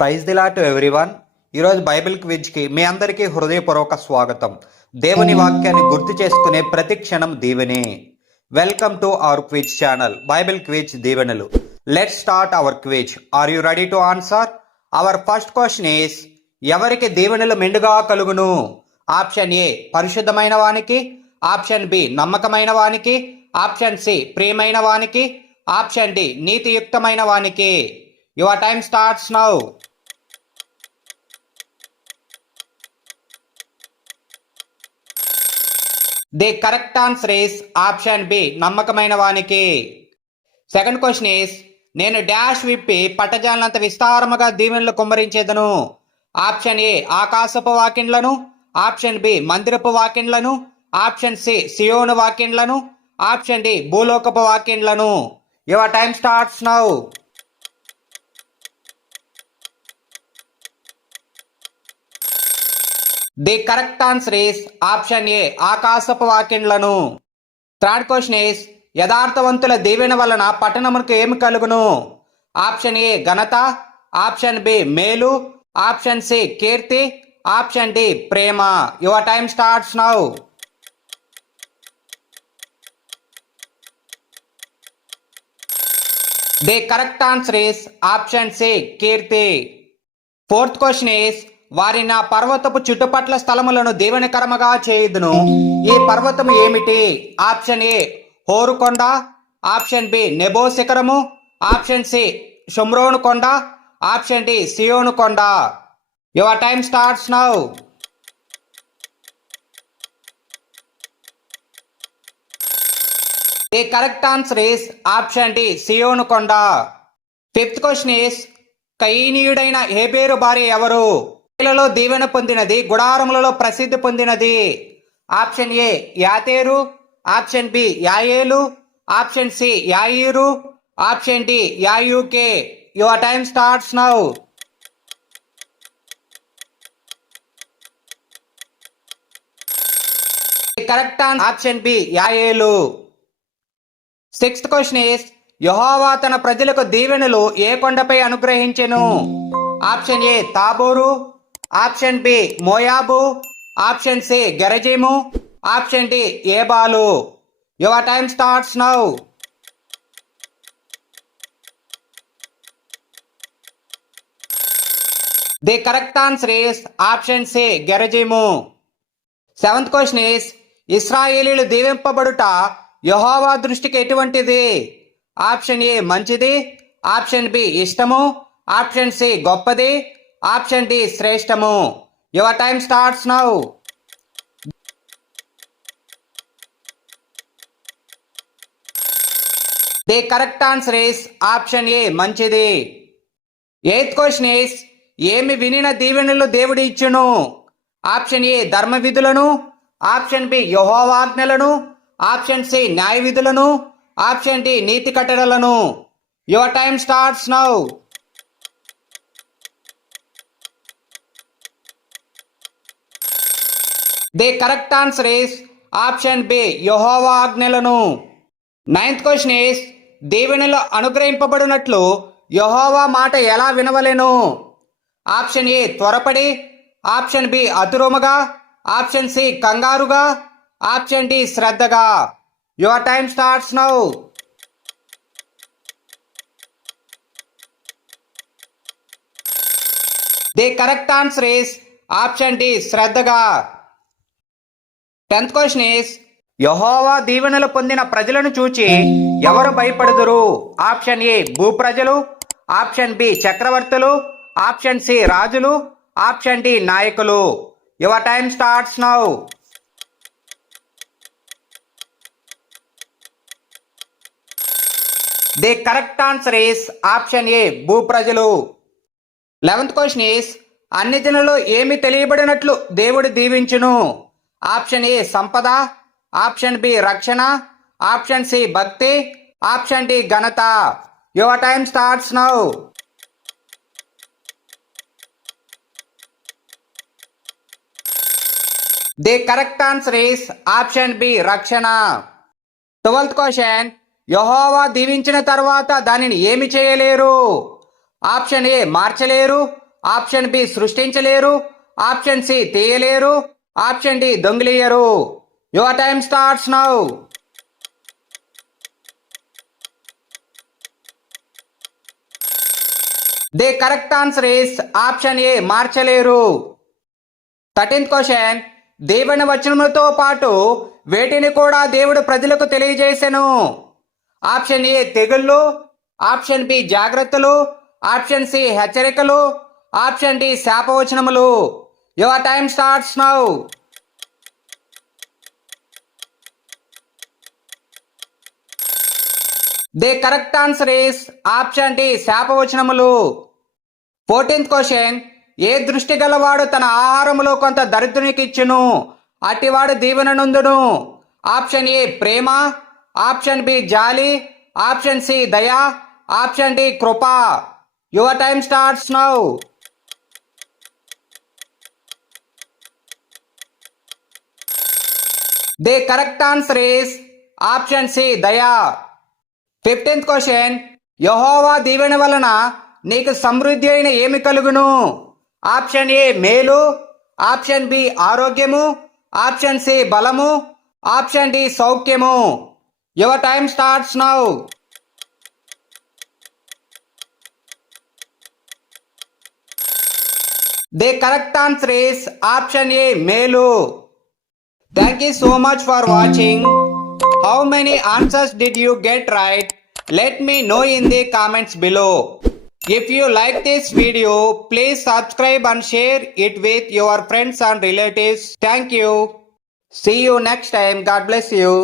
Praise the Lord to everyone. ఈరోజు Bible క్విజ్కి మీ అందరికీ హృదయపూర్వక స్వాగతం. దేవుని వాక్యాన్ని గుర్తు చేసుకునే ప్రతి క్షణం దీవెనే. Welcome to our quiz channel Bible quiz దీవెనలు. Let's start our quiz. Are you ready to answer? Our first question is, ఎవరికి దీవెనలు మెండుగా కలుగును? ఆప్షన్ ఏ పరిశుద్ధమైన వానికి, ఆప్షన్ బి నమ్మకమైన వానికి, ఆప్షన్ సి ప్రియమైన వానికి, ఆప్షన్ డి నీతియుక్తమైన వానికి. Your time starts now. The correct answer is option B నమ్మకమైన వానికి. సెకండ్ క్వశ్చన్ ఈస్, నేను డాష్ విప్పి పట్టజాలంత విస్తారముగా దీవెనలు కుమ్మరించేదను. ఆప్షన్ ఏ ఆకాశపు వాకిండ్లను, ఆప్షన్ బి మందిరపు వాకిండ్లను, ఆప్షన్ సి సియోను వాకిండ్లను, ఆప్షన్ డి భూలోకపు వాకిండ్లను. Your time starts now. The correct answer is option A ఆకాశపు వాకిండ్లను. థర్డ్ క్వశ్చన్ ఈస్, యథార్థవంతుల దీవెన వలన పట్టణమునకు ఏమి కలుగును? ఆప్షన్ ఏ ఘనత, ఆప్షన్ బి మేలు, ఆప్షన్ సి కీర్తి, ఆప్షన్ డి ప్రేమ. Your time starts now. The correct answer is option C కీర్తి. ఫోర్త్ క్వశ్చన్ ఈస్, వారి నా పర్వతపు చుట్టుపట్ల స్థలములను దీవెనకరముగా చేయుదును. ఈ పర్వతము ఏమిటి? ఆప్షన్ ఏ హోరు కొండ, ఆప్షన్ బి నెబో శిఖరము, ఆప్షన్ సి షుమ్రోను కొండ, ఆప్షన్ డి సియోను కొండ. Your time starts now. The correct answer is option D సియోను కొండ. ఫిఫ్త్ క్వశ్చన్ ఈస్, కయీనీయుడైన హేబేరు భార్య ఎవరు? లో దీవెన పొందినది, గుడారములలో ప్రసిద్ధి పొందినది. ఆప్షన్ ఏ యాతేరు, ఆప్షన్ బి యాయేలు, ఆప్షన్ సి యాయిరు, ఆప్షన్ డి యాయూకే. Your time starts now. Correct option B యాయేలు. సిక్స్త్ క్వశ్చన్ ఈస్, యెహోవా తన ప్రజలకు దీవెనలు ఏ కొండపై అనుగ్రహించెను? ఆప్షన్ ఏ తాబోరు, ఆప్షన్ బి మోయాబు, ఆప్షన్ సి గెరజీము, ఆప్షన్ డి ఏబాలు. Your time starts now. The correct answer is option C గెరజీము. సెవెంత్ క్వశ్చన్ ఈస్, ఇశ్రాయేలీలు దీవింపబడుట యెహోవా దృష్టికి ఎటువంటిది? ఆప్షన్ ఏ మంచిది, ఆప్షన్ బి ఇష్టము, ఆప్షన్ సి గొప్పది, ఆప్షన్ డి శ్రేష్టము. Your time starts now. The correct answer is option A మంచిది. ఎయిత్ క్వశ్చన్ ఈస్, ఏమి వినిన దీవెనలు దేవుడు ఇచ్చును? ఆప్షన్ ఏ ధర్మ విధులను, ఆప్షన్ బి యెహోవాజ్ఞలను, ఆప్షన్ సి న్యాయ విధులను, ఆప్షన్ డి నీతి కట్టడలను. Your time starts now. The correct answer is option B యెహోవా ఆజ్ఞలను. నైన్త్ క్వశ్చన్ ఈస్, దీవెనలు అనుగ్రహింపబడినట్లు యెహోవా మాట ఎలా వినవలెను? ఆప్షన్ ఏ త్వరపడి, ఆప్షన్ బి అతురుముగా, ఆప్షన్ సి కంగారుగా, ఆప్షన్ డి శ్రద్ధగా. Your time starts now. The correct answer is option D శ్రద్ధగా. 10th క్వశ్చన్ ఈస్, యెహోవా దీవెనలు పొందిన ప్రజలను చూచి ఎవరు భయపడుదురు? ఆప్షన్ ఏ భూప్రజలు, ఆప్షన్ బి చక్రవర్తులు, ఆప్షన్ సి రాజులు, ఆప్షన్ డి నాయకులు. Your time starts now. The correct answer is option A భూప్రజలు. 11th క్వశ్చన్ ఈస్, అన్ని జనులు ఏమి తెలియబడినట్లు దేవుడు దీవించును? ఆప్షన్ ఏ సంపద, ఆప్షన్ బి రక్షణ, ఆప్షన్ సి భక్తి, ఆప్షన్ డి ఘనత. Your time starts now. The correct answer is option B రక్షణ. 12th క్వశ్చన్, యెహోవా దీవించిన తర్వాత దానిని ఏమి చేయలేరు? ఆప్షన్ ఏ మార్చలేరు, ఆప్షన్ బి సృష్టించలేరు, ఆప్షన్ సి తీయలేరు, ఆప్షన్ డి దొంగిలియరు. Your time starts now. The correct answer is option A మార్చలేరు. 13th క్వశ్చన్, దేవుని వచనములతో పాటు వేటిని కూడా దేవుడు ప్రజలకు తెలియజేసెను? ఆప్షన్ ఏ తెగుళ్ళు, ఆప్షన్ బి జాగ్రత్తలు, ఆప్షన్ సి హెచ్చరికలు, ఆప్షన్ డి శాపవచనములు. Your time starts now. The correct answer is option D శాపవచనములు. 14th క్వశ్చన్, ఏ దృష్టి గలవాడు తన ఆహారములో కొంత దరిద్రునికి ఇచ్చును, అట్టివాడు దీవెన నొందును? ఆప్షన్ ఏ ప్రేమ, ఆప్షన్ బి జాలి, ఆప్షన్ సి దయ, ఆప్షన్ డి కృప. Your time starts now. The correct answer is option C దయ. 15th క్వశ్చన్, యెహోవా దీవెన వలన నీకు సమృద్ధి అయిన ఏమి కలుగును? ఆప్షన్ ఏ మేలు, ఆప్షన్ బి ఆరోగ్యము, ఆప్షన్ సి బలము, ఆప్షన్ డి సౌఖ్యము. Your time starts now. The correct answer is option ఏ మేలు. Thank you so much for watching. How many answers did you get right? Let me know in the comments below. If you like this video, please subscribe and share it with your friends and relatives. Thank you. See you next time. God bless you.